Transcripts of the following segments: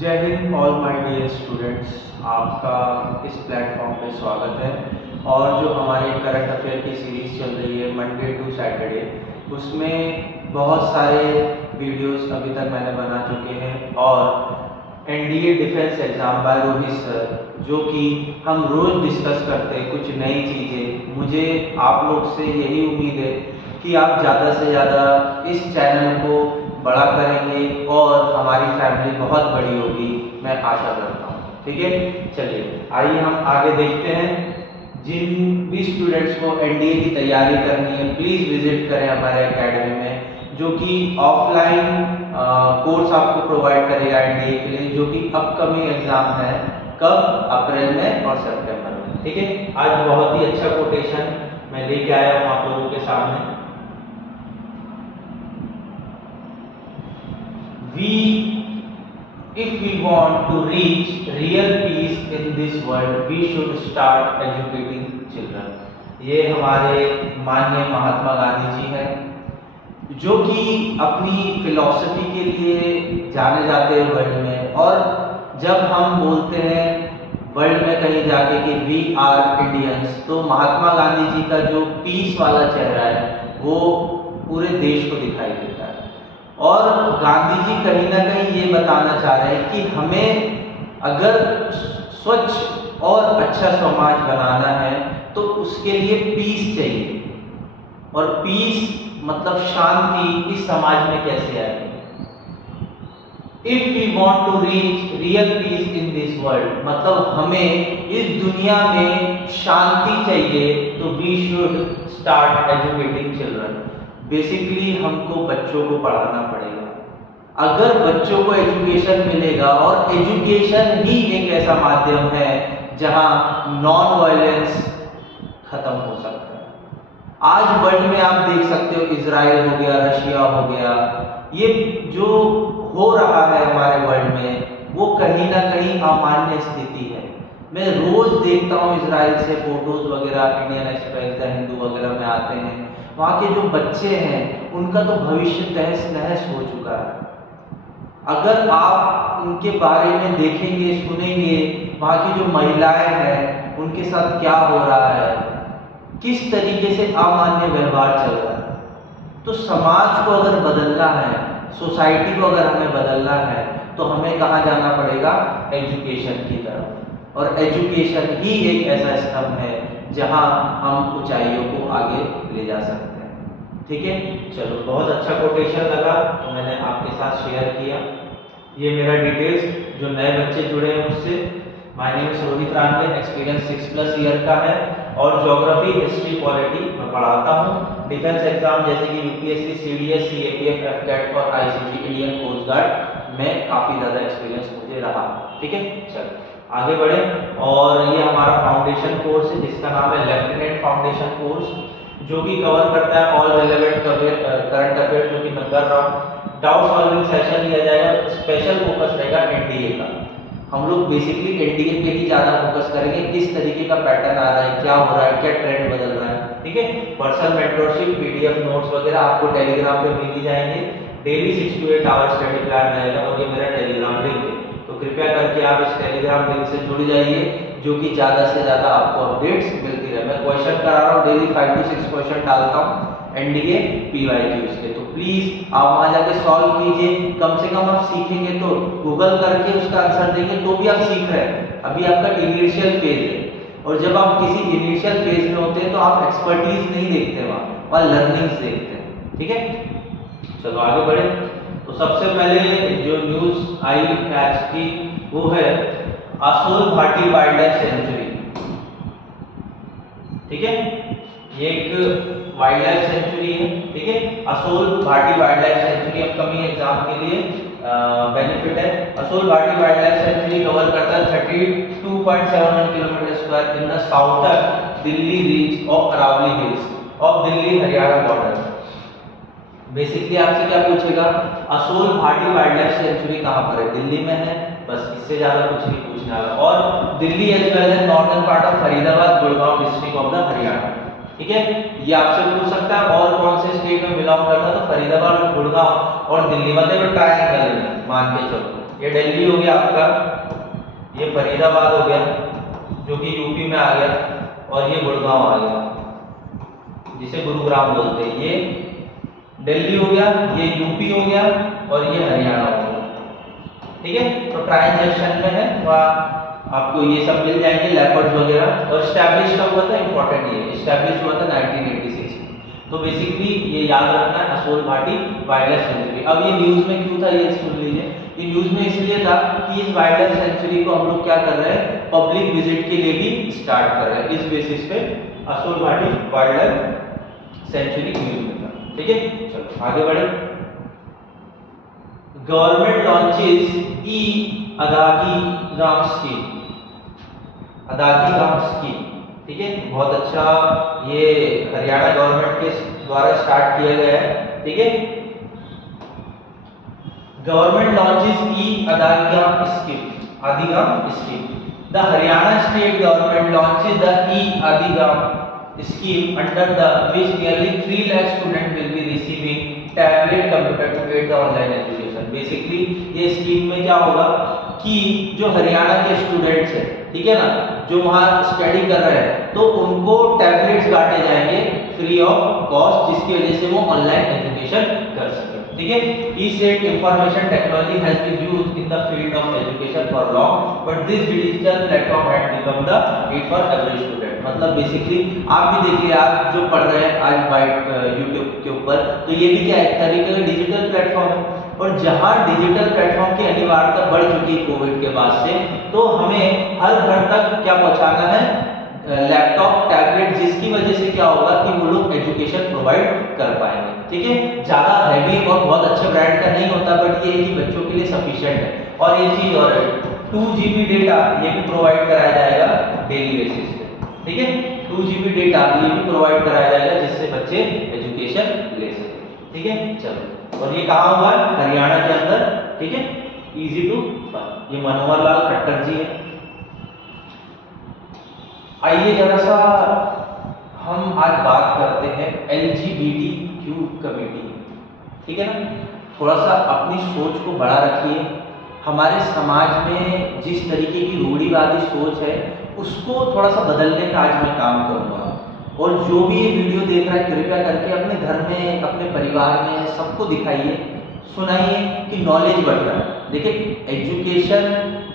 जय हिंद all my dear students. आपका इस प्लेटफॉर्म पे स्वागत है। और जो हमारे करंट अफेयर की सीरीज़ चल रही है मंडे टू सैटरडे, उसमें बहुत सारे वीडियोस अभी तक मैंने बना चुके हैं। और NDA defence exam by Rohit sir, जो कि हम रोज़ डिस्कस करते हैं कुछ नई चीज़ें। मुझे आप लोग से यही उम्मीद है कि आप ज़्यादा से ज़्यादा इस चैनल को बड़ा करेंगे और हमारी फैमिली बहुत बड़ी होगी, मैं आशा करता हूँ। ठीक है, चलिए आइए हम आगे देखते हैं। जिन भी स्टूडेंट्स को एनडीए की तैयारी करनी है, प्लीज़ विजिट करें हमारे एकेडमी में, जो कि ऑफलाइन कोर्स आपको प्रोवाइड करेगा एनडीए के लिए, जो कि अपकमिंग एग्जाम है। कब? अप्रैल में और सितंबर में। ठीक है, आज बहुत ही अच्छा कोटेशन मैं लेके आया हूँ आप लोगों के सामने। If we want to reach real peace in this world, we should start educating children। ये हमारे माननीय महात्मा गांधी जी हैं, जो कि अपनी फिलॉसफी के लिए जाने जाते हैं वर्ल्ड में। और जब हम बोलते हैं वर्ल्ड में कहीं जाके कि वी आर इंडियंस, तो महात्मा गांधी जी का जो पीस वाला चेहरा है वो पूरे देश को दिखाई देता है। और गांधी जी कहीं ना कहीं ये बताना चाह रहे हैं कि हमें अगर स्वच्छ और अच्छा समाज बनाना है तो उसके लिए पीस चाहिए। और पीस मतलब शांति इस समाज में कैसे आएगी? If we want to reach real peace in this world, मतलब हमें इस दुनिया में शांति चाहिए, तो we should start educating children. Basically हमको बच्चों को पढ़ाना पड़ेगा। अगर बच्चों को एजुकेशन मिलेगा, और एजुकेशन ही एक ऐसा माध्यम है जहां नॉन वायलेंस खत्म हो सकता है। आज वर्ल्ड में आप देख सकते हो, इजराइल हो गया, रशिया हो गया, ये जो हो रहा है हमारे वर्ल्ड में, वो कहीं ना कहीं अमान्य स्थिति है। मैं रोज देखता हूँ इजराइल से फोटोज वगैरह, इंडियन एक्सप्रेस, द हिंदू वगैरह में आते हैं। वहाँ के जो बच्चे हैं उनका तो भविष्य तहस नहस हो चुका है। अगर आप उनके बारे में देखेंगे, सुनेंगे, वहाँ की जो महिलाएं हैं उनके साथ क्या हो रहा है, किस तरीके से अमान्य व्यवहार चल रहा है। तो समाज को अगर बदलना है, सोसाइटी को अगर हमें बदलना है, तो हमें कहाँ जाना पड़ेगा? एजुकेशन की तरफ। और एजुकेशन ही एक ऐसा स्तंभ है जहां हम ऊंचाइयों को आगे ले जा सकते हैं। ठीक है, चलो, बहुत अच्छा कोटेशन लगा तो मैंने आपके साथ शेयर किया। ये मेरा डिटेल्स, जो नए बच्चे जुड़े हैं उससे, my name is Rohit रानवे, experience 6+ year का है। और ज्योग्राफी, हिस्ट्री, पॉलिटी मैं पढ़ाता हूँ। डिफेंस एग्जाम जैसे कि यूपीएससी, सीडीएस, सीएपीएफ, एफकेट और आईसीटी, इंडियन कोस्ट गार्ड में काफ़ी ज़्यादा एक्सपीरियंस मुझे रहा। ठीक है, चलो आगे बढ़े। और ये हमारा फाउंडेशन कोर्स है जिसका नाम है लेफ्टिनेंट फाउंडेशन कोर्स, जो कि कवर करता है ऑल रिलेवेंट करंट अफेयर, जो कि मैं कर रहा हूँ। डाउट सॉल्विंग सेशन लिया जाएगा, स्पेशल फोकस रहेगा एनडीए का। हम लोग बेसिकली एनडीए पे ही ज़्यादा फोकस करेंगे, किस तरीके का पैटर्न आ रहा है, क्या हो रहा है, क्या ट्रेंड बदल रहा है। ठीक है, पर्सनल मेंटरशिप, पीडीएफ नोट्स वगैरह आपको टेलीग्राम पे मिल जाएंगे। Daily 6 to 8 hours study plan रहेगा, और ये मेरा टेलीग्राम लिंक है, तो कृपया करके आप इस टेलीग्राम लिंक से जुड़ जाइए, जो कि ज़्यादा से ज़्यादा आपको अपडेट्स मिलती रहे। मैं क्वेश्चन करा रहा हूँ, डेली 5 to 6 क्वेश्चन डालता हूँ एनडीए पीवाईक्यूज के, तो प्लीज़ आप वहाँ जाके सॉल्व कीजिए। कम से कम आप सीखेंगे तो, गूगल करके उसका आंसर देंगे तो भी आप सीख रहे हैं। अभी आपका इनिशियल फेज है, और जब आप किसी इनिशियल फेज में होते हैं तो आप एक्सपर्टीज नहीं देखते, वहाँ लर्निंग्स देखते हैं। ठीक है, चलो आगे बढ़े। तो सबसे पहले जो न्यूज आई आज की वो है Asola Bhatti wildlife century. ठीक है, ये एक वाइल्ड लाइफ सेंचुरी है। ठीक है, Asola Bhatti wildlife sanctuary upcoming exam के लिए बेनिफिट है। Asola Bhatti wildlife sanctuary cover करता है 32.71 kilometre square in the southern Delhi ridge of Aravalli hills of Delhi Haryana border. Basically आपसे क्या पूछेगा, Asola Bhatti wildlife sanctuary कहाँ पर है? दिल्ली में है, बस इससे ज्यादा कुछ नहीं पूछने वाला। और Delhi as well as northern part of Faridabad, Gurgaon district of the Haryana. ठीक है, ये आपसे पूछ सकता है और कौन से स्टेट में बिलोंग करता है, तो फरीदाबाद, गुड़गांव और दिल्ली, मतलब ट्रायंगल मान के चलो। ये दिल्ली हो गया आपका, ये फरीदाबाद हो गया जो कि यूपी में आ गया, और ये गुड़गांव आ गया जिसे गुरुग्राम बोलते हैं। ये दिल्ली हो गया, ये यूपी हो गया, और ये हरियाणा हो गया। ठीक है, तो ट्रांजैक्शन में है वहाँ आपको ये सब मिल जाएंगे, लेपर्ड वगैरह। और स्टैब्लिश कब हुआ था, इंपॉर्टेंट ये स्टैब्लिश हुआ था 1986 में। तो बेसिकली ये याद रखना है, Asola Bhatti wildlife century. अब ये न्यूज़ में क्यों था ये सुन लीजिए। ये न्यूज़ में इसलिए था कि इस वाइल्ड लाइफ सेंचुरी को हम लोग क्या कर रहे हैं, पब्लिक विजिट के लिए भी स्टार्ट कर रहे हैं। इस बेसिस पे Asola Bhatti wildlife sanctuary news में था। ठीक है, चलो आगे बढ़े। गवर्नमेंट लॉन्चेस ई अदाकी गांव स्कीम, अदाकी गांव स्कीम। ठीक है, बहुत अच्छा, ये हरियाणा गवर्नमेंट के द्वारा स्टार्ट किया गया है। ठीक है, government launches e Adhigam scheme, Adhigam scheme. The Haryana state government launches the e Adhigam scheme under the which nearly 3 lakh students will be receiving tablet computer to aid the online education। Basically ये scheme में क्या होगा कि जो हरियाणा के स्टूडेंट्स हैं, ठीक है ना, जो वहाँ स्टडी कर रहे हैं, तो उनको टैबलेट्स बांटे जाएंगे फ्री ऑफ कॉस्ट, जिसकी वजह से वो ऑनलाइन एजुकेशन कर सके। ठीक है, e set information technology has been used in the field of education for long, but this digital platform had become the need for every student. मतलब बेसिकली आप भी देखिए, आप जो पढ़ रहे हैं आज बाइट यूट्यूब के ऊपर, तो ये भी क्या एक तरीके का डिजिटल प्लेटफॉर्म है। और जहां डिजिटल प्लेटफॉर्म की अनिवार्यता बढ़ चुकी है कोविड के बाद से, तो हमें हर घर तक क्या पहुंचाना है, लैपटॉप टैबलेट, जिसकी वजह से क्या होगा कि वो लोग एजुकेशन प्रोवाइड कर पाएंगे। ठीक है, ज़्यादा हैवी और बहुत अच्छे ब्रांड का नहीं होता, बट ये है कि बच्चों के लिए सफिशिएंट है। और ये चीज़ और 2 GB डेटा ये भी प्रोवाइड कराया जाएगा डेली बेसिस पे। ठीक है, 2 GB डेटा ये भी प्रोवाइड कराया जाएगा जिससे बच्चे एजुकेशन ले सकें। ठीक है, चलो, और ये कहाँ हुआ, हरियाणा के अंदर। ठीक है, इजी टू फाइंड। ये मनोहर लाल खट्टर जी है। आइए जरा सा हम आज बात करते हैं LGBTQ कम्युनिटी। ठीक है ना, थोड़ा सा अपनी सोच को बड़ा रखिए। हमारे समाज में जिस तरीके की रूढ़िवादी सोच है उसको थोड़ा सा बदलने का आज मैं काम करूँगा। और जो भी ये वीडियो देख रहा है, कृपया करके अपने घर में, अपने परिवार में सबको दिखाइए, सुनाइए कि नॉलेज बढ़ रहा है। देखिए, एजुकेशन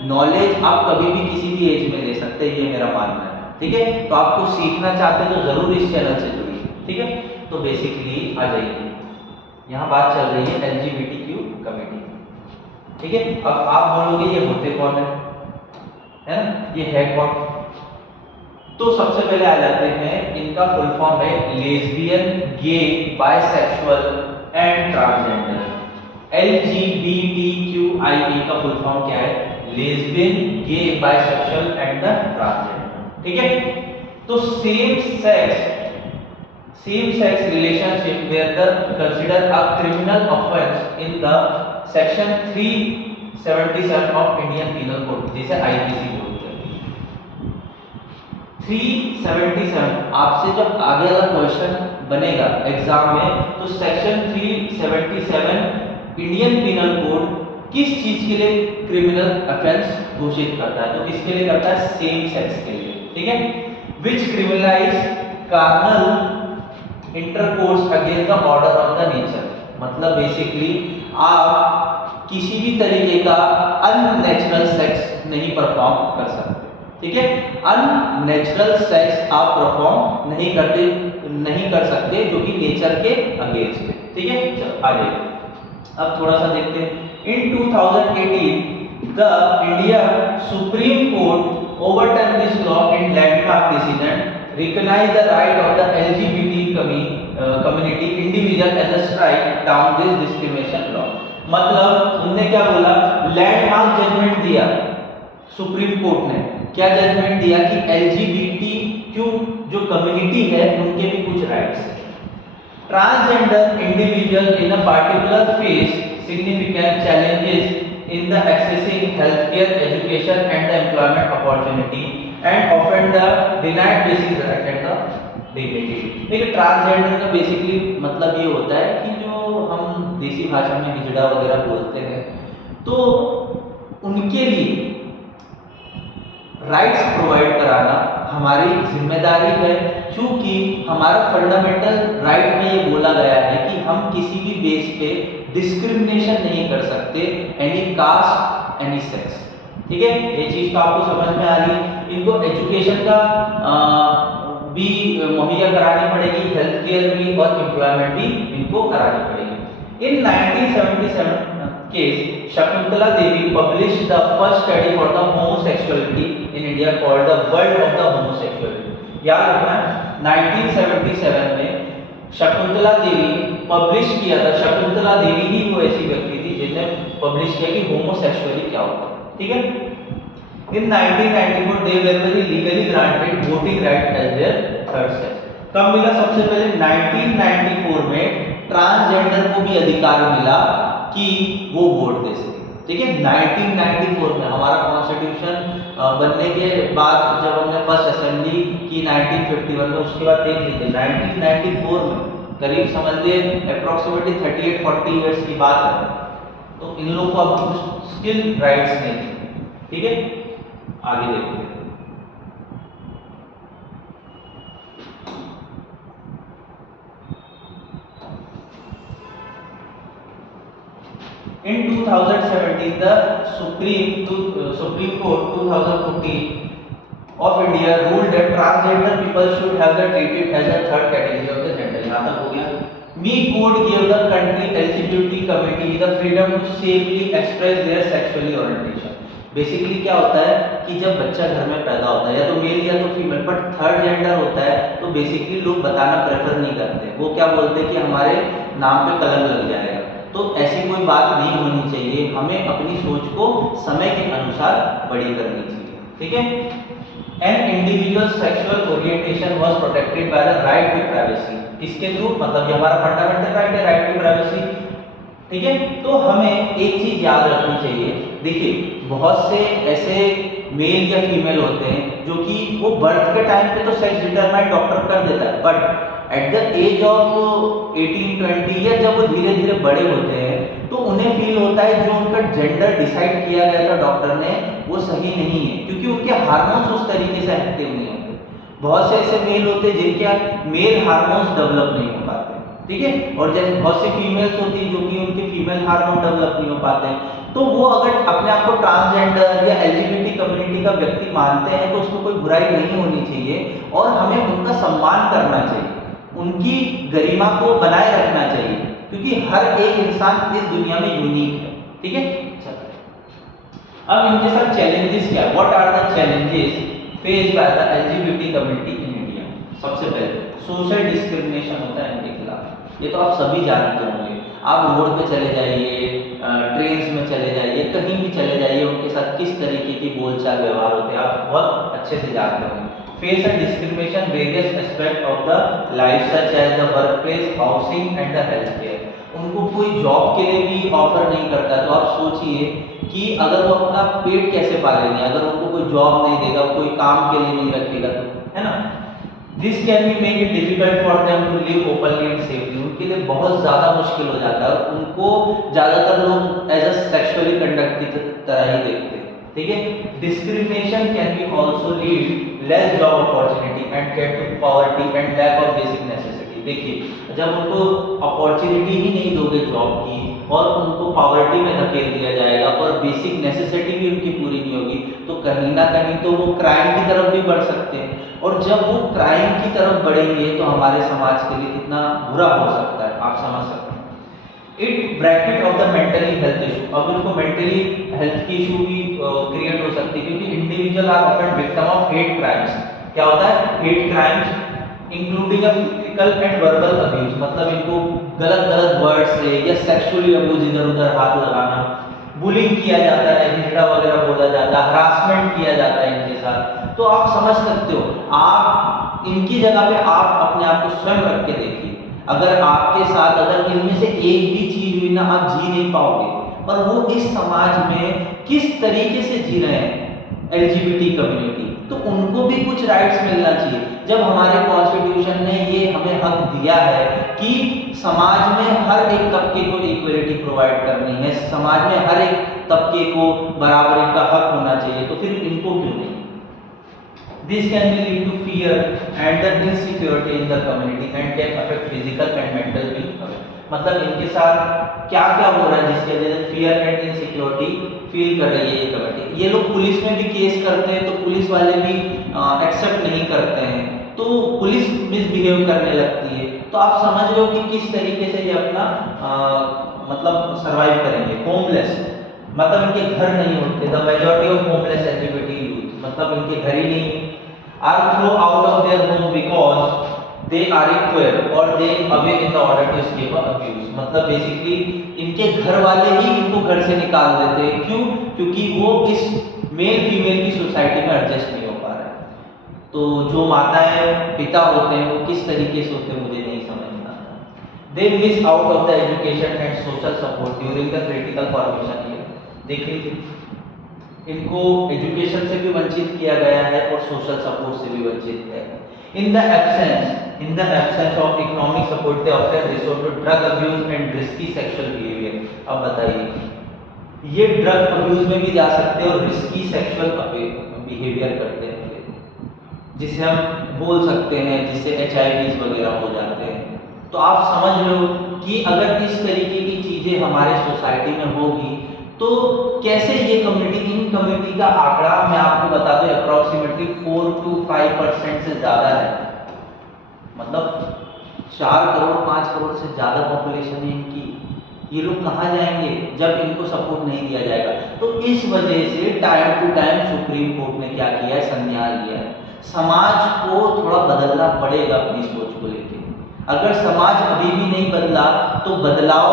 नॉलेज आप कभी भी किसी भी एज में ले सकते हैं, ये मेरा मानना है। ठीक है, तो आपको सीखना चाहते हैं तो जरूर इस चैनल से जुड़िए। ठीक है, तो बेसिकली आ जाइए, यहाँ बात चल रही है LGBTQ कम्युनिटी। ठीक है, अब आप बोलोगे ये होते कौन है ना, ये है कौन। तो सबसे पहले आ जाते हैं, इनका फुल फॉर्म है lesbian, gay, bisexual and transgender. LGBTQIA का फुल फॉर्म क्या है, lesbian, gay, bisexual and the transgender. ठीक है, तो same sex relationship where the consider a criminal offence in the section 377 of Indian penal code, जिसे IPC बोलते हैं। 377 आपसे जब आगे वाला क्वेश्चन बनेगा एग्जाम में, तो सेक्शन 377 इंडियन पीनल कोड किस चीज के लिए क्रिमिनल ऑफेंस घोषित करता है, तो किसके लिए करता है, सेम सेक्स के लिए। ठीक है, which criminalise carnal intercourse against the order of the nature. मतलब बेसिकली आप किसी भी तरीके का अननेचुरल सेक्स नहीं परफॉर्म कर सकते। ठीक है, अननेचुरल सेक्स आप परफॉर्म नहीं कर सकते जो कि नेचर के अगेंस्ट है। ठीक है, चलो आगे अब थोड़ा सा देखते हैं। इन 2018 the India supreme court overturn this law in landmark decision, recognize the right of the LGBT community individual as a strike down this discrimination law। मतलब उनने क्या बोला, लैंडमार्क जजमेंट दिया सुप्रीम कोर्ट ने, क्या जजमेंट दिया कि LGBTQ जो कम्युनिटी है उनके भी कुछ राइट्स हैं। Transgender individual in a particular face significant challenges in the accessing healthcare, education and the employment opportunity and often the denied basic right and the dignity। देखिए, ट्रांसजेंडर का बेसिकली मतलब ये होता है कि जो हम देसी भाषा में हिजड़ा वगैरह बोलते हैं, तो उनके लिए राइट्स प्रोवाइड कराना हमारी जिम्मेदारी है, क्योंकि हमारा फंडामेंटल राइट में ये बोला गया है कि हम किसी भी बेस पे डिस्क्रिमिनेशन नहीं कर सकते, एनी कास्ट एनी सेक्स। ठीक है, ये चीज तो आपको समझ में आ रही है। इनको एजुकेशन का भी मुहैया करानी पड़ेगी, हेल्थ केयर भी और एम्प्लॉयमेंट भी इनको करानी पड़ेगी। इन 1977 case, Shakuntala Devi published the first study for the homosexuality in India called the World of the Homosexuality। याद रखना, 1977 में शकुंतला देवी पब्लिश किया था। शकुंतला देवी ही वो ऐसी व्यक्ति थी जिसने पब्लिश किया कि होमोसेक्सुअली क्या होता है। ठीक है, in 1994 they were very legally granted voting right as their third sex। कब मिला? सबसे पहले 1994 में ट्रांसजेंडर को भी अधिकार मिला कि वो वोट दे सके। ठीक है, 1994 में हमारा कॉन्स्टिट्यूशन बनने के बाद जब हमने फर्स्ट असेंबली की 1951 में, उसके बाद देख लीजिए 1994 में करीब समझ लिए अप्रोक्सीमेटली 38-40 इयर्स की बात है, तो इन लोगों को अब स्टिल राइट्स नहीं थे। ठीक है, आगे देखते हैं। In 2017, the Supreme Court 2014 of India ruled that transgender people should have the treated as a third category of the gender। यहाँ तक हो गया। Me code gave the country LGBT committee the freedom to safely express their sexually orientation। Basically क्या होता है कि जब बच्चा घर में पैदा होता है, या तो मेल या तो फीमेल, बट थर्ड जेंडर होता है, तो बेसिकली लोग बताना प्रेफर नहीं करते। वो क्या बोलते हैं कि हमारे नाम पे कलंक लग जाएगा। तो ऐसी कोई बात नहीं होनी चाहिए, हमें अपनी सोच को समय के अनुसार बड़ी करनी चाहिए। ठीक है, an individual sexual orientation was protected by the right to privacy. इसके थ्रू मतलब ये हमारा फंडामेंटल राइट है, राइट टू प्राइवेसी। ठीक है, तो हमें एक चीज याद रखनी चाहिए। देखिए, बहुत से ऐसे मेल या फीमेल होते हैं जो कि वो बर्थ के टाइम पे तो सेक्स डिटरमाइन डॉक्टर कर देता है, but at the age of 18-20 या जब वो धीरे धीरे बड़े होते हैं तो उन्हें फील होता है जो उनका जेंडर डिसाइड किया गया था डॉक्टर ने वो सही नहीं है, क्योंकि उनके हार्मोन्स उस तरीके से एक्टिव नहीं होते। बहुत से ऐसे मेल होते हैं जिनके मेल हार्मोन्स डेवलप नहीं हो पाते। ठीक है, और जैसे बहुत सी फीमेल्स होती हैं जो कि उनके फीमेल हार्मोन डेवलप नहीं हो पाते हैं, तो वो अगर अपने आप को ट्रांसजेंडर या एलजीबीटी कम्युनिटी का व्यक्ति मानते हैं तो उसमें कोई बुराई नहीं होनी चाहिए और हमें उनका सम्मान करना चाहिए, उनकी गरिमा को बनाए रखना चाहिए, क्योंकि हर एक इंसान इस दुनिया में यूनिक है। ठीक है, अब इनके साथ चैलेंजेस क्या है? What are the challenges faced by the LGBT community in India? सबसे पहले सोशल डिस्क्रिमिनेशन होता है इनके खिलाफ, ये तो आप सभी जानते होंगे। आप रोड पे चले जाइए, ट्रेन्स में चले जाइए, कहीं भी चले जाइए, उनके साथ किस तरीके की बोलचाल व्यवहार होते हैं आप बहुत अच्छे से जानते होंगे। Face and discrimination various aspect of the life such as the workplace, housing and the health care. उनको कोई जॉब के लिए भी ऑफर नहीं करता, तो आप सोचिए कि अगर वो अपना पेट कैसे पालेंगे, अगर उनको कोई जॉब नहीं देगा, कोई काम के लिए नहीं रखेगा, तो है ना। This can be make it difficult for them to live openly and safely. उनके लिए बहुत ज़्यादा मुश्किल हो जाता है और उनको ज़्यादातर लोग एज अ सेक्सुअली कंडक्ट की तरह ही देखते हैं। ठीक है, discrimination can be also lead less job opportunity and get to poverty and lack of basic necessity. देखिए, जब उनको अपॉर्चुनिटी ही नहीं दोगे जॉब की और उनको पॉवर्टी में धकेल दिया जाएगा और बेसिक नेसेसिटी भी उनकी पूरी नहीं होगी, तो कहीं ना कहीं तो वो क्राइम की तरफ भी बढ़ सकते हैं, और जब वो क्राइम की तरफ बढ़ेंगे तो हमारे समाज के लिए कितना बुरा हो सकता है, आप समझ सकते हैं। It bracket of the mentally health issue, अब उनको मेंटली हेल्थ की इशू भी क्रिएट हो सकती है, क्योंकि individual are often victim of hate crimes. क्या होता है? Hate crimes including a physical and verbal abuse, मतलब इनको गलत गलत वर्ड से या सेक्सुअली अब्यूज, इधर उधर हाथ लगाना, बुलिंग किया जाता है, झगड़ा वगैरह बोला जाता है, हरासमेंट किया जाता है इनके साथ। तो आप समझ सकते हो, आप इनकी जगह पे आप अपने आप को स्वयं रख के देखिए, अगर आपके साथ अगर इनमें से एक भी चीज हुई ना, आप जी नहीं पाओगे। पर वो इस समाज में किस तरीके से जी रहे हैं एलजीबीटी कम्युनिटी, तो उनको भी कुछ राइट्स मिलना चाहिए। जब हमारे कॉन्स्टिट्यूशन ने ये हमें हक दिया है कि समाज में हर एक तबके को इक्वल इक्वलिटी प्रोवाइड करनी है, समाज में हर एक तबके को बराबरी का हक होना चाहिए, तो फिर इनको क्यों नहीं? This can be lead to fear and the insecurity in the community and can affect physical and mental wellbeing. मतलब इनके साथ क्या क्या हो रहा है जिसकी वजह से फियर एंड इनसिक्योरिटी फील कर रही है ये कम्युनिटी। ये लोग पुलिस में भी केस करते हैं तो पुलिस वाले भी एक्सेप्ट नहीं करते हैं, तो पुलिस मिसबिहेव करने लगती है। तो आप समझ लो कि किस तरीके से ये अपना मतलब सरवाइव करेंगे। होमलेस मतलब इनके घर नहीं होते, the majority of homeless LGBT youth, मतलब इनके घर ही नहीं, are throw out of their home because they are equal और they away in the order to escape abuse. मतलब बेसिकली इनके घर वाले ही इनको घर से निकाल देते हैं। क्यों? क्योंकि वो इस मेल फीमेल की सोसाइटी में एडजस्ट नहीं हो पा रहे हैं। तो जो माताएं पिता होते हैं वो किस तरीके से होते हैं मुझे नहीं समझ में आता। They miss out of the education and social support during the critical formation year. देख लीजिए, इनको एजुकेशन से भी वंचित किया गया है और सोशल सपोर्ट से भी वंचित किया गया है। In the absence of economic support, they often resort to drug abuse and risky sexual behavior। अब बताइए, ये ड्रग अब्यूज में भी जा सकते हैं और रिस्की सेक्सुअल बिहेवियर करते हैं, जिसे हम बोल सकते हैं, जिससे HIV वगैरह हो जाते हैं। तो आप समझ लो कि अगर इस तरीके की चीजें हमारे सोसाइटी में होगी तो कैसे ये कम्युनिटी, इन कम्युनिटी का आंकड़ा मैं आपको बता दूं अप्रॉक्सीमेटली 4 to 5% से ज्यादा है। मतलब 4 करोड़ 5 करोड़ से ज्यादा पॉपुलेशन है इनकी। ये लोग कहाँ जाएंगे जब इनको सपोर्ट नहीं दिया जाएगा? तो इस वजह से time to time supreme court ने क्या किया है, संज्ञान लिया है। समाज को थोड़ा बदलना पड़ेगा अपनी सोच को लेकर। अगर समाज अभी भी नहीं बदला तो बदलाव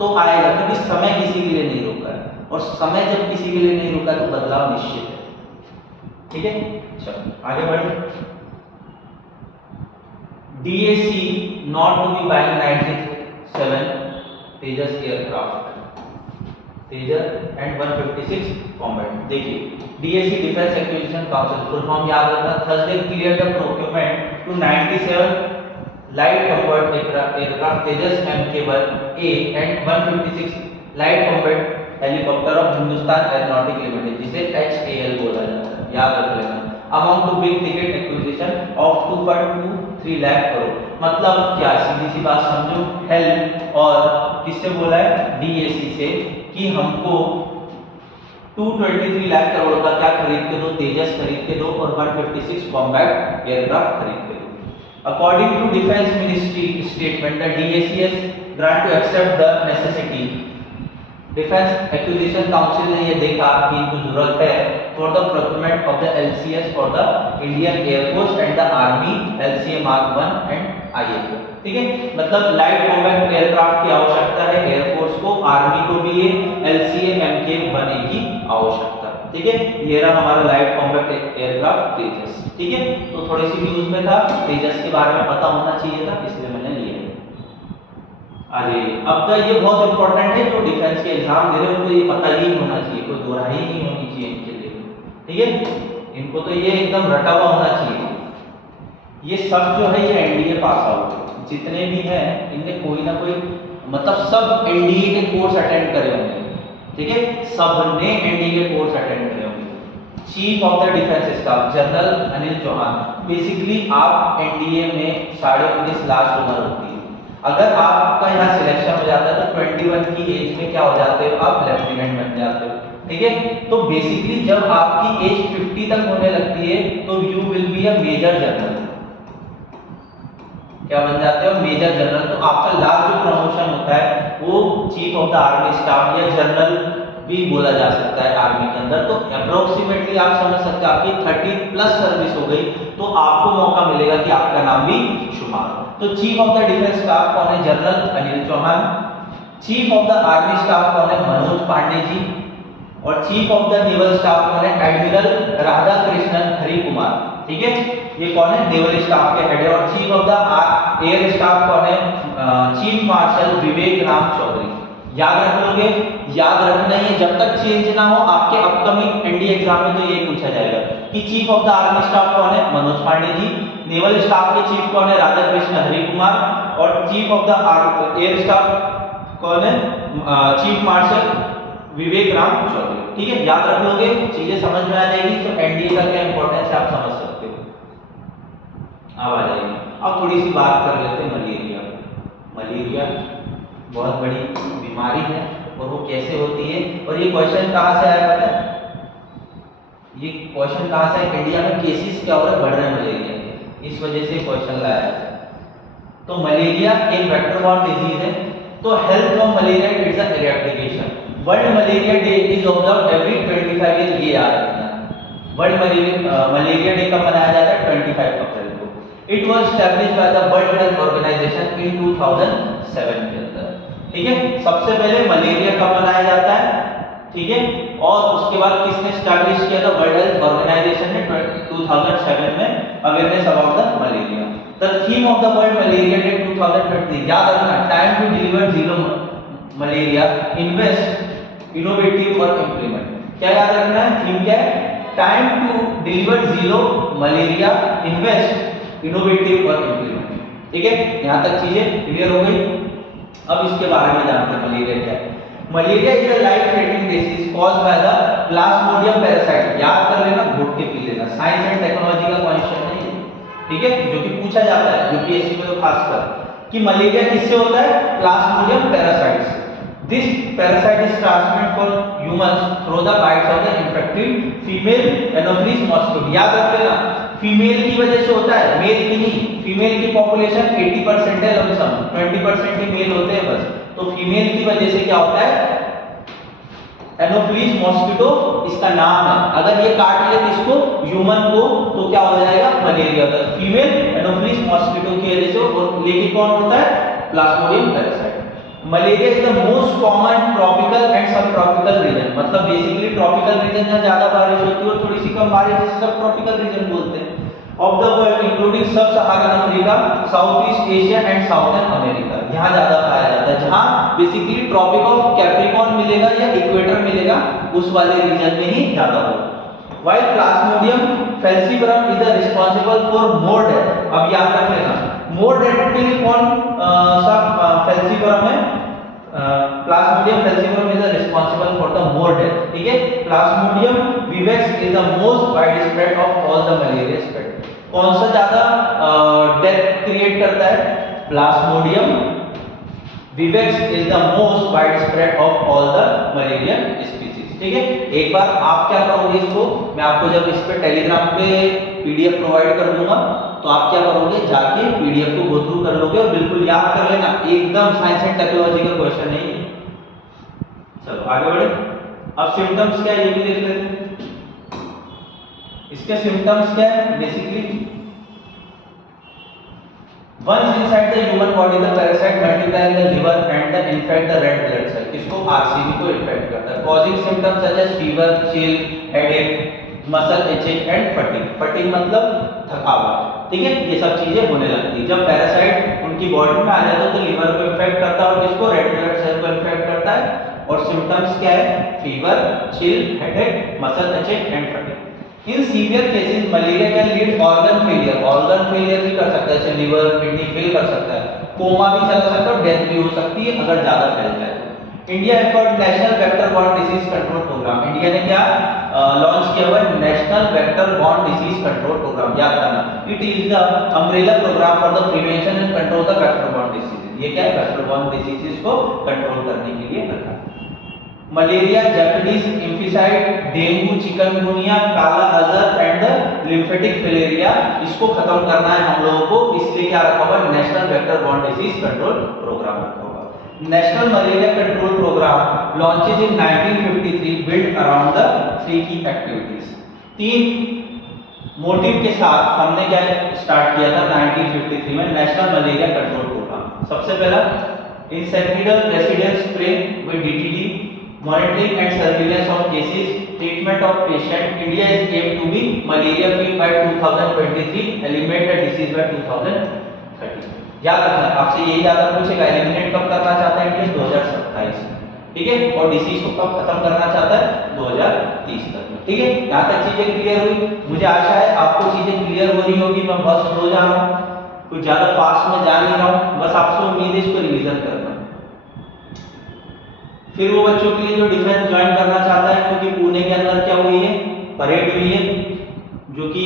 तो आएगा, क्योंकि समय किसी के लिए नहीं रुका है, और समय जब किसी के लिए नहीं रुका तो बदलाव निश्चित है। ठीक है, चलो आगे बढ़े। DAC not to be buying 97 Tejas aircraft, Tejas and 156 combat. देखिए, DAC defence acquisition council, full form याद रखना। Thursday clear the procurement to 97 light combat aircraft Tejas MK-1A and 156 light combat helicopter of Hindustan aeronautic limited, जिसे HAL बोला जाता है, याद रख लेना। Amount to big ticket acquisition of 2.23 lakh crore. मतलब क्या, सीधी सी बात समझो, हेल्प और किससे बोला है, DAC से, कि हमको 223 लाख करोड़ का क्या खरीद के दो, तेजस खरीद के दो और 156 कॉम्बैट एयरक्राफ्ट खरीद के दो। According to Defense Ministry statement, the DACS grant to accept the necessity। Defence acquisition council ने ये देखा कि इनको जरूरत है for the procurement of the LCS for the Indian air force and the army LCA Mark 1 and IAF। ठीक है, मतलब लाइट कॉम्बैट एयरक्राफ्ट की आवश्यकता है एयरफोर्स को, आर्मी को भी ये LCA MK-1A की आवश्यकता। ठीक है, ये रहा हमारा लाइट कॉम्बैट एयरक्राफ्ट तेजस। ठीक है, तो थोड़ी सी न्यूज में था, तेजस के बारे में पता होना चाहिए था, इसलिए मैंने लिया। अरे अब तो ये बहुत इंपॉर्टेंट है, जो डिफेंस के एग्जाम दे रहे हो तो ये पता ही होना चाहिए, कोई दोहराई नहीं होनी चाहिए इनके लिए। ठीक है, इनको तो ये एकदम रटा हुआ होना चाहिए। ये सब जो है ये NDA पास आउट जितने भी हैं, इनने कोई ना कोई, मतलब सब NDA के कोर्स अटेंड करे होंगे। ठीक है, सबने NDA के कोर्स अटेंड करे होंगे। Chief of the defence staff general Anil Chauhan. Basically आप NDA में 19.5 लास्ट उम्र होती है। अगर आपका यहाँ सिलेक्शन हो जाता है तो 21 की एज में क्या हो जाते हो, आप लेफ्टिनेंट बन जाते हो। ठीक है, तो बेसिकली जब आपकी एज 50 तक होने लगती है तो you will be a major general. क्या बन जाते हो, मेजर जनरल। तो आपका लास्ट जो प्रमोशन होता है वो chief of the army staff या जनरल भी बोला जा सकता है आर्मी के अंदर। तो अप्रोक्सीमेटली आप समझ सकते हो आपकी 30+ सर्विस हो गई तो आपको मौका मिलेगा कि आपका नाम भी शुमार हो। तो chief of the defence staff कौन है, general Anil Chauhan. Chief of the army staff कौन है, मनोज पांडे जी। और chief of the naval staff कौन है, एडमिरल राधाकृष्णन हरि कुमार। ठीक है, ये कौन है, नेवल स्टाफ के हेड है। और chief of the air staff कौन है, चीफ मार्शल विवेक राम चौधरी। याद रख लोगे, याद रखना ही है, जब तक चेंज ना हो आपके अपकमिंग NDA एग्जाम में तो ये पूछा जाएगा कि chief of the army staff कौन है, मनोज पांडे जी। नेवल स्टाफ के चीफ कौन है, राधाकृष्ण हरि कुमार। और chief of the air staff कौन है? चीफ मार्शल विवेक राम चौधरी। ठीक है, याद रख लोगे, चीजें समझ में आ जाएगी तो एनडीए का क्या इंपॉर्टेंस है आप समझ सकते हो। अब आ जाएगी, अब थोड़ी सी बात कर लेते हैं मलेरिया। मलेरिया बहुत बड़ी बीमारी है और वो कैसे होती है, और ये क्वेश्चन कहाँ से आया पता है? ये क्वेश्चन कहाँ से? इंडिया में केसेस क्या हो रहे हैं, बढ़ रहे हैं मलेरिया के, इस वजह से क्वेश्चन लाया है। तो मलेरिया एक वेक्टर बॉर्न डिजीज है, तो health of malaria it's a eradication. World malaria day is observed every 25 year, ये याद रखना। वर्ल्ड मलेरिया डे कब मनाया जाता है? 25 अप्रैल को। It was established by the World Health Organization in 2007 के अंदर। ठीक है, सबसे पहले मलेरिया कब मनाया जाता है? ठीक है, और उसके बाद किसने स्टैब्लिश किया था? वर्ल्ड हेल्थ ऑर्गेनाइजेशन ने 2007 में awareness about the malaria. The theme of the world malaria day 2023, याद रखना, time to deliver zero malaria, invest, innovative और इम्प्लीमेंट। क्या याद रखना है? थीम क्या है? Time to deliver zero malaria, invest, innovative और इम्प्लीमेंट। ठीक है, यहां तक चीजें क्लियर हो गई। अब इसके बारे में जानते हैं मलेरिया क्या है। Malaria is a life threatening disease caused by the Plasmodium parasite. याद कर लेना, घोट के पी लेना, साइंस एंड टेक्नोलॉजी का क्वेश्चन है ये। ठीक है, जो कि पूछा जाता है यूपीएससी में तो खासकर, कि मलेरिया किससे होता है? प्लाज्मोडियम पैरासाइट से। This parasite is transmitted for humans through the bytes of the infected female Anopheles mosquito. याद रख लेना, फीमेल की वजह से होता है, मेल की नहीं। फीमेल की पॉपुलेशन 80% है, लमसम 20% ही मेल होते हैं बस, तो फीमेल की वजह से क्या होता है? एनोफिलिस मॉस्किटो इसका नाम है। अगर ये काट ले किसको? ह्यूमन को, तो क्या हो जाएगा? मलेरिया होता है। फीमेल एनोफिलिस मॉस्किटो की वजह से, और लेकिन कौन होता है? Plasmodium parasite. Malaria is the most common tropical and सब ट्रॉपिकल रीजन, मतलब बेसिकली ट्रॉपिकल रीजन में ज्यादा बारिश होती है और थोड़ी सी कम बारिश, जिसे सब ट्रॉपिकल रीजन बोलते हैं। ऑफ द वर्ल्ड इंक्लूडिंग सब सहारन Africa, south east Asia and southern America, यहाँ ज्यादा पाया जाता है। जहाँ बेसिकली ट्रॉपिक ऑफ कैप्रिकॉर्न मिलेगा या इक्वेटर मिलेगा, उस वाले रीजन में ही ज्यादा होगा। While Plasmodium falciparum is responsible for more death, अब याद रख लेना, more death के लिए कौन सब falciparum है? Plasmodium falciparum is responsible for the more death। ठीक है, Plasmodium vivax is the most widespread of all the malaria spread। कौन सा ज्यादा डेथ क्रिएट करता है? Plasmodium vivax is the most widespread of all the malaria species। ठीक है, एक बार आप क्या करोगे, इसको मैं आपको जब इस पे टेलीग्राम पे पीडीएफ प्रोवाइड कर दूंगा, तो आप क्या करोगे, जाके पीडीएफ को गो थ्रू कर लोगे और बिल्कुल याद कर लेना, एकदम साइंस एंड टेक्नोलॉजी का क्वेश्चन नहीं है। चलो आगे बढ़े। अब सिम्टम्स क्या है ये भी देख लेते हैं। इसके सिम्टम्स क्या है? Basically once inside the human body the parasite multiply in the liver and the infect the red blood cell, इसको आरसीबी को इन्फेक्ट करता है। causing symptoms such as fever, chill, headache, muscle itching and fatigue। fatigue मतलब थकावट। ठीक है, ये सब चीजें होने लगती है जब पैरासाइट उनकी बॉडी में आ जाता है, तो लिवर को इन्फेक्ट करता है और किसको? रेड ब्लड सेल को इन्फेक्ट करता है। और सिम्टम्स क्या है? Fever, chill, headache, muscle etching and fatigue. In severe cases malaria can lead organ failure, organ failure भी कर सकता है, जैसे लिवर, किडनी फेल कर सकता है, कोमा भी चला सकता है और डेथ भी हो सकती है अगर ज्यादा फैल जाए। India effort national vector borne disease control programme, India ने क्या लॉन्च किया हुआ है? National vector borne disease control programme. याद करना, it is the umbrella programme for the prevention and control the vector borne disease. ये क्या है? वेक्टर बॉर्न डिसीजेस को कंट्रोल करने के लिए रखा। Malaria, Japanese encephalitis, dengue, chikungunya, kala azar and the lymphatic filaria, इसको खत्म करना है हम लोगों को, इसलिए क्या रखा हुआ? National vector borne disease control programme रखा हुआ। National malaria control programme launches in 1953 build around the 3 key activities. 3 motive के साथ हमने क्या स्टार्ट किया था 1953 में नेशनल मलेरिया कंट्रोल प्रोग्राम। सबसे पहला insecticidal resident spray with D T D, monitoring and surveillance of cases, treatment of patient। India is aimed to be malaria free by 2023, eliminate the disease by 2030। याद रखना, आपसे यही ज्यादा पूछेगा, एलिमिनेट कब करना चाहता है इंडिया? 2027। ठीक है, और डिसीज को कब खत्म करना चाहता है? 2030 तक में। ठीक है, यहाँ तक चीजें क्लियर हुई। मुझे आशा है आपको चीजें क्लियर हो रही होगी। मैं बहुत स्लो जा रहा हूँ, कुछ ज्यादा फास्ट में जा नहीं रहा हूँ, बस आपसे उम्मीद है इसको रिवीजन करना। फिर वो बच्चों के लिए जो डिफेंस ज्वाइन करना चाहता है, क्योंकि पुणे के अंदर क्या हुई है, परेड हुई है, जो कि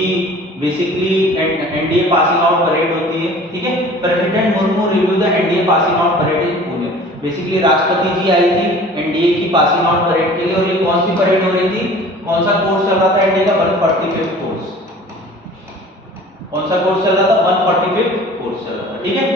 basically NDA passing out parade होती है, ठीक है। President Murmu review the NDA passing out parade in Pune. Basically राष्ट्रपति जी आई थी एनडीए की पासिंग आउट परेड के लिए, और ये कौन सी परेड हो रही थी, कौन सा कोर्स चल रहा था एनडीए का, 145 कोर्स। कौन सा कोर्स चल रहा था, 145 कोर्स चल रहा था, ठीक है।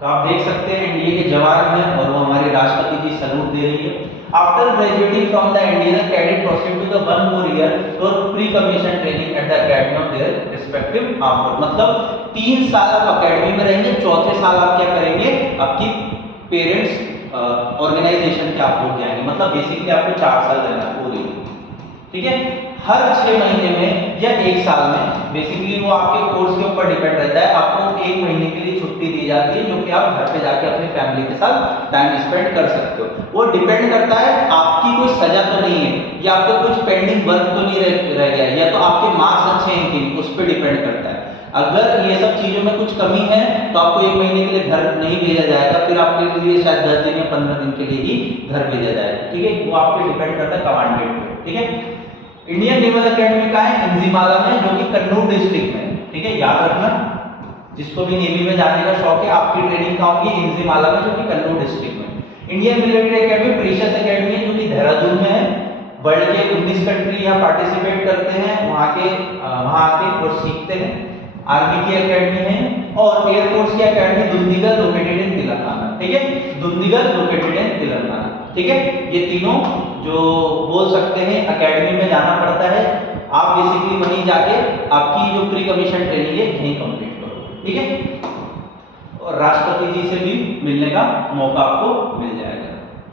तो आप देख सकते हैं एनडीए के जवान हैं और वो हमारे राष्ट्रपति जी सैल्यूट दे रही है। After graduating from the NDA the cadet proceed to the 1 more year for pre commission training at the academy of their respective arm. मतलब 3 साल आप एकेडमी में रहेंगे, चौथे साल आप क्या करेंगे, आपकी पेरेंट्स ऑर्गेनाइजेशन के आप लोग जाएंगे। मतलब बेसिकली आपको 4 साल रहना पूरी, ठीक है। हर 6 महीने में या 1 साल में, बेसिकली वो आपके कोर्स के ऊपर डिपेंड रहता है, आपको 1 महीने के लिए छुट्टी दी जाती है, जो कि आप घर पे जाके अपनी फैमिली के साथ टाइम स्पेंड कर सकते हो। वो डिपेंड करता है, आपकी कोई सजा तो नहीं है, या आपका कुछ पेंडिंग वर्क तो नहीं रह गया, या तो आपके मार्क्स अच्छे हैं कि नहीं, उस पर डिपेंड करता है। अगर ये सब चीजों में कुछ कमी है तो आपको 1 महीने के लिए घर नहीं भेजा जाएगा, फिर आपके लिए शायद 10 दिन या 15 दिन के लिए ही घर भेजा जाएगा, ठीक है। वो आप पे डिपेंड करता है कमांडेंट पे, ठीक है। इंडियन नेवल एकेडमी का है इंजिमाला में, जो कि कन्नूर डिस्ट्रिक्ट में, ठीक है, याद रखना। जिसको भी नेवी में जाने का शौक है, आपकी ट्रेनिंग कहाँ होगी, इंजिमाला में, जो कि कन्नूर डिस्ट्रिक्ट में। Indian military academy precious academy है, जो कि देहरादून में है। वर्ल्ड के 19 कंट्री यहाँ पार्टिसिपेट करते हैं, वहाँ आके कोर्स सीखते हैं। आर्मी की एकेडमी है, और एयरफोर्स की एकेडमी दुंदिगल लोकेटेड इन तेलंगाना, ठीक है, दुंदिगल लोकेटेड इन तेलंगाना, ठीक है। ये तीनों जो बोल सकते हैं एकेडमी में जाना पड़ता है, आप बेसिकली वहीं जाके आपकी जो प्री कमीशन ट्रेनिंग है यहीं कंप्लीट करो, ठीक है। और राष्ट्रपति जी से भी मिलने का मौका आपको मिल जाएगा।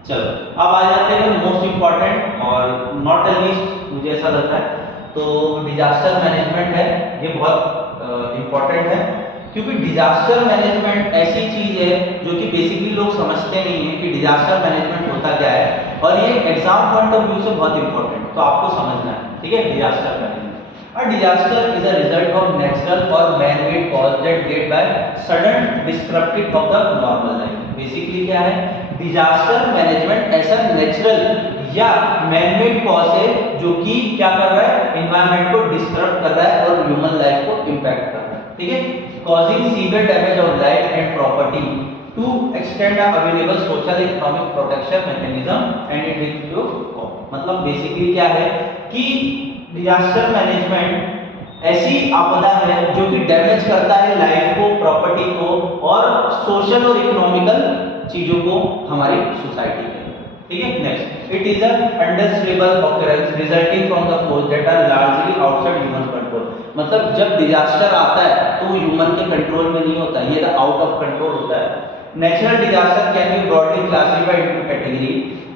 चलो अब आ जाते हैं मोस्ट इंपॉर्टेंट और नॉट द लीस्ट, मुझे ऐसा लगता है, तो डिजास्टर मैनेजमेंट है। ये बहुत इंपॉर्टेंट है, क्योंकि डिजास्टर मैनेजमेंट ऐसी चीज है जो कि बेसिकली लोग समझते नहीं है कि डिजास्टर मैनेजमेंट होता क्या है, और ये एग्जाम पॉइंट ऑफ व्यू से बहुत इंपॉर्टेंट, तो आपको समझना है, ठीक है। Disaster management, a disaster is a result of natural or man-made cause that get by sudden disruption of the normal life। Basically क्या है, डिजास्टर मैनेजमेंट ऐसा नेचुरल या मैन-मेड कॉज है जो कि क्या कर रहा है, एनवायरनमेंट को डिस्टर्ब कर रहा है और ह्यूमन लाइफ को इंपैक्ट कर रहा है, ठीक है। Causing severe damage of life and property to extend available social economic protection mechanism and it is to, मतलब बेसिकली क्या है कि डिजास्टर मैनेजमेंट ऐसी आपदा है जो कि डैमेज करता है लाइफ को, प्रॉपर्टी को और सोशल और इकोनॉमिकल चीजों को हमारी सोसाइटी के, ठीक है। Next, it is undesirable occurrence resulting from the force that are largely outside human control. मतलब जब डिजास्टर आता है तो वो ह्यूमन के कंट्रोल में नहीं होता, ये आउट ऑफ कंट्रोल होता है। Natural disaster can be broadly classified into category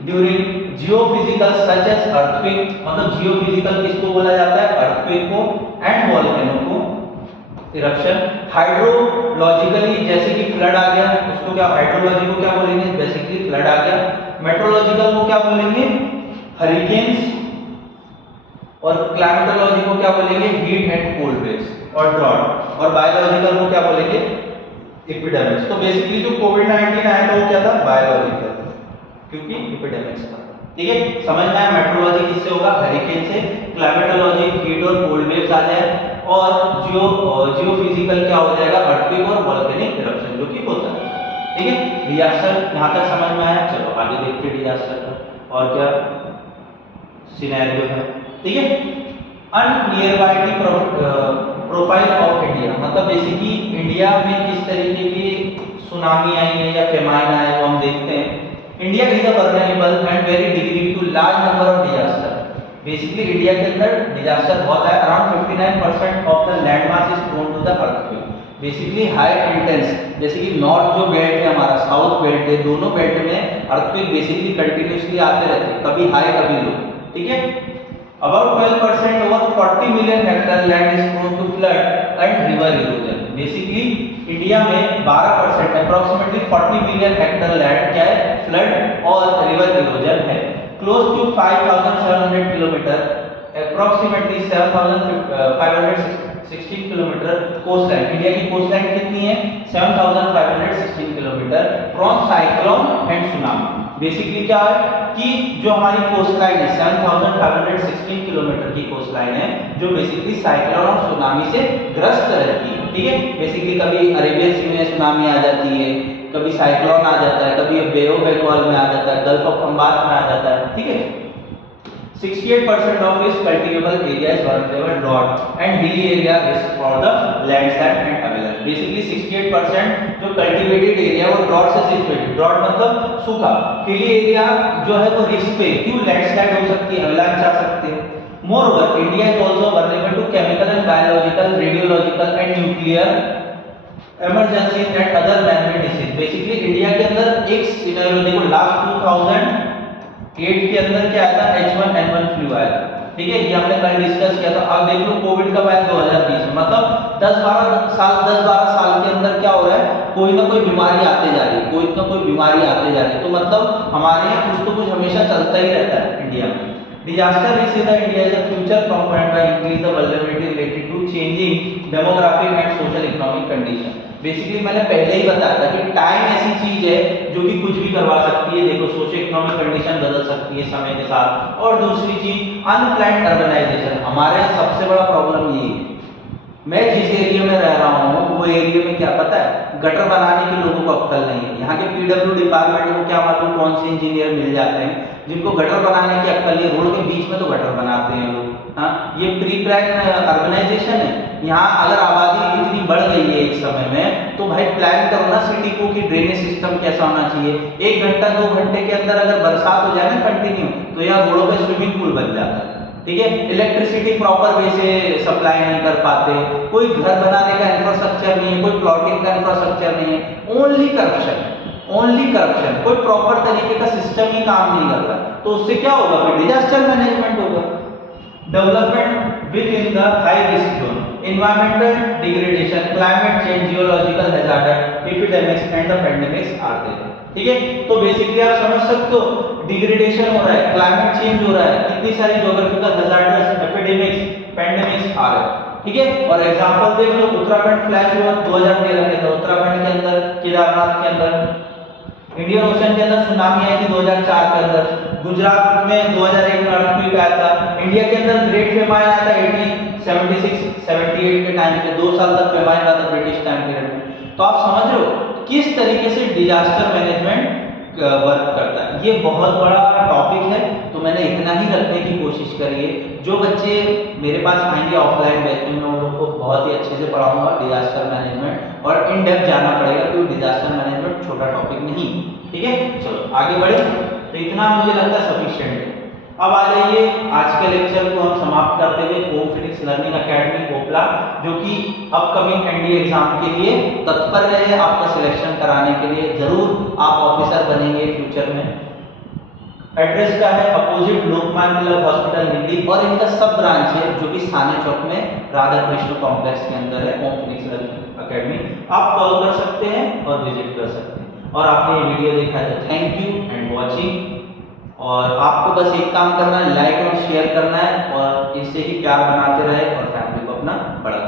during geophysical such as earthquake, मतलब जियोफिजिकल किसको बोला जाता है, अर्थक्वेक को, एंड वोल्केनो को, इरप्शन। हाइड्रोलॉजिकली जैसे कि फ्लड आ गया, उसको क्या, हाइड्रोलॉजी को क्या बोलेंगे, बेसिकली फ्लड आ गया। मेट्रोलॉजिकल को क्या बोलेंगे, हरिकेन्स, और क्लाइमेटोलॉजी को क्या बोलेंगे, हीट एंड कोल्ड वेव्स और ड्रॉट, और बायोलॉजिकल को क्या बोलेंगे, एपिडेमिक्स। तो बेसिकली जो कोविड-19 आया था वो क्या था, बायोलॉजिकल, क्योंकि एपिडेमिक्स था, ठीक है। समझ में आया, मेट्रोलॉजी किससे होगा, हरिकेन से, क्लाइमेटोलॉजी हीट और कोल्ड वेव्स आ जाए, और जियोफिजिकल क्या हो जाएगा, अर्थक्वेक और वोल्केनिक इरप्शन, जो कि होता है, ठीक है। डिजास्टर यहां तक समझ में आया। चलो आगे देखते हैं डिजास्टर का और क्या सिनेरियो है, ठीक है। अननियरबाइटी प्रोफाइल ऑफ इंडिया, मतलब बेसिकली इंडिया में किस तरीके की सुनामी आई है या फेमाइन आया है वो हम देखते हैं। India is a vulnerable and very degree to large number of disaster. Basically India के अंदर डिजास्टर बहुत है, around 59% of the land mass is prone to the earthquake. Basically high intense, जैसे कि नॉर्थ जो बेल्ट है हमारा, साउथ बेल्ट है, दोनों बेल्ट में अर्थक्वेक बेसिकली कंटिन्यूअसली आते रहते हैं, कभी हाई कभी लो, ठीक है। About 12% over 40 million hectare land is prone to flood and river erosion। Basically India में 12% अप्रोक्सीमेटली 40 मिलियन हेक्टेयर लैंड क्या है, फ्लड और रिवर इरोजन है। Close to 5700 kilometre approximately 7516 kilometre coast line, India की कोस्ट लाइन कितनी है, 7516 kilometre, from cyclone and tsunami. Basically क्या है कि जो हमारी कोस्ट लाइन है 7516 किलोमीटर की कोस्ट लाइन है, जो बेसिकली साइक्लोन और सुनामी से ग्रस्त रहती है। ठीक है, बेसिकली कभी अरेबियन सी में सुनामी आ जाती है, कभी साइक्लोन आ जाता है, कभी बे ऑफ बंगाल में आ जाता है, गल्फ ऑफ खंबात में आ जाता है। ठीक है, 68% of its cultivable area is vulnerable drought and hilly area is for the landslide and avalanche. Basically 68% जो cultivated area वो drought से situated, drought मतलब सूखा, hilly area जो है वो risk पे, क्यों landslide हो सकती है, avalanche आ सकते हैं। Moreover, India is also vulnerable to chemical and biological, radiological and nuclear emergencies and other man-made disease. Basically India के अंदर एक सिनेरियो देखो, लास्ट 2008 के अंदर क्या आया था, H1N1 फ्लू आया था। ठीक है, ये हमने कल डिस्कस किया था। अब देख लो कोविड कब आया, 2020 में, मतलब 10-12 साल के अंदर क्या हो रहा है, कोई ना कोई बीमारी आते जा रही है, कोई ना कोई बीमारी आते जा रही है। तो मतलब हमारे यहाँ कुछ तो कुछ हमेशा चलता ही रहता है इंडिया में। Disaster risk in the India is a future component by increase the vulnerability related to changing demographic and social economic condition. Basically मैंने पहले ही बताया था कि टाइम ऐसी चीज है जो कि कुछ भी करवा सकती है। देखो सोशियो इकोनॉमिक कंडीशन बदल सकती है समय के साथ। और दूसरी चीज अनप्लान्ड अर्बनाइजेशन, हमारे यहाँ सबसे बड़ा प्रॉब्लम यही है। मैं जिस एरिया में रह रहा हूँ वो एरिया में क्या पता है, गटर बनाने के लोगों को अक्ल नहीं है। यहाँ के पीडब्ल्यू डिपार्टमेंट को क्या मालूम कौन से इंजीनियर मिल जाते हैं जिनको गटर बनाने की अक्ल नहीं, रोड के बीच में तो गटर बनाते हैं लोग। हाँ, ये प्री प्लान अर्बनाइजेशन है। यहाँ अगर आबादी इतनी बढ़ गई है एक समय में, तो भाई प्लान करो ना सिटी को कि ड्रेनेज सिस्टम कैसा होना चाहिए। 1 घंटा 2 घंटे के अंदर अगर बरसात हो जाए ना कंटिन्यू, तो यहाँ रोडों पे स्विमिंग पूल बन जाता है। ठीक है, इलेक्ट्रिसिटी प्रॉपर वे से सप्लाई नहीं कर पाते, कोई घर बनाने का इंफ्रास्ट्रक्चर नहीं है, कोई प्लॉटिंग का इंफ्रास्ट्रक्चर नहीं है, ओनली करप्शन, कोई प्रॉपर तरीके का सिस्टम ही काम नहीं कर रहा। तो उससे क्या होगा, फिर डिजास्टर मैनेजमेंट होगा। Development within the high risk zone, environmental degradation, climate change, geological hazard, epidemics and the pandemics are there. ठीक है, तो बेसिकली आप समझ सकते हो डिग्रेडेशन हो रहा है, क्लाइमेट चेंज हो रहा है, कितनी सारी ज्योग्राफिकल हैजार्ड्स, एपिडेमिक्स, पेंडेमिक्स आ रहे हैं। ठीक है, और एग्जांपल देख लो, उत्तराखंड फ्लैश हुआ 2013 के अंदर, उत्तराखंड के अंदर, केदारनाथ के अंदर, इंडियन ओशन के अंदर सुनामी आई थी 2004 के अंदर, गुजरात में 2001 में अर्थक्वेक आया था, इंडिया के अंदर ग्रेट फेमाइन आया था 1876-78 के टाइम पे, 2 साल तक फेमाइन रहा था ब्रिटिश टाइम पीरियड में। तो आप समझ रहे हो किस तरीके से डिजास्टर मैनेजमेंट वर्क करता है। ये बहुत बड़ा टॉपिक है, तो मैंने इतना ही रखने की कोशिश करी है। जो बच्चे मेरे पास आएंगे ऑफलाइन बैच में, मैं उन लोगों को बहुत ही अच्छे से पढ़ाऊंगा डिजास्टर मैनेजमेंट, और इन डेप्थ जाना पड़ेगा क्योंकि डिजास्टर मैनेजमेंट छोटा टॉपिक नहीं। ठीक है, चलो आगे बढ़े। तो इतना मुझे लगता है सफिशिएंट है। अब आ जाइए आज के लेक्चर को हम समाप्त करते हुए होम फिनिक्स लर्निंग एकेडमी ओपला, जो कि अपकमिंग एनडीए एग्जाम के लिए तत्पर है आपका सिलेक्शन कराने के लिए। जरूर आप ऑफिसर बनेंगे फ्यूचर में। एड्रेस का है अपोजिट लोकमान्य तिलक हॉस्पिटल दिल्ली, और इनका सब ब्रांच है जो कि साने चौक में राधा कृष्ण कॉम्प्लेक्स के अंदर है, होम फिनिक्स लर्निंग एकेडमी। आप कॉल कर सकते हैं और विजिट कर सकते हैं। और आपने ये वीडियो देखा है तो थैंक यू एंड वॉचिंग। और आपको बस एक काम करना है, लाइक और शेयर करना है, और इससे ही प्यार बनाते रहे और फैमिली को अपना बड़ा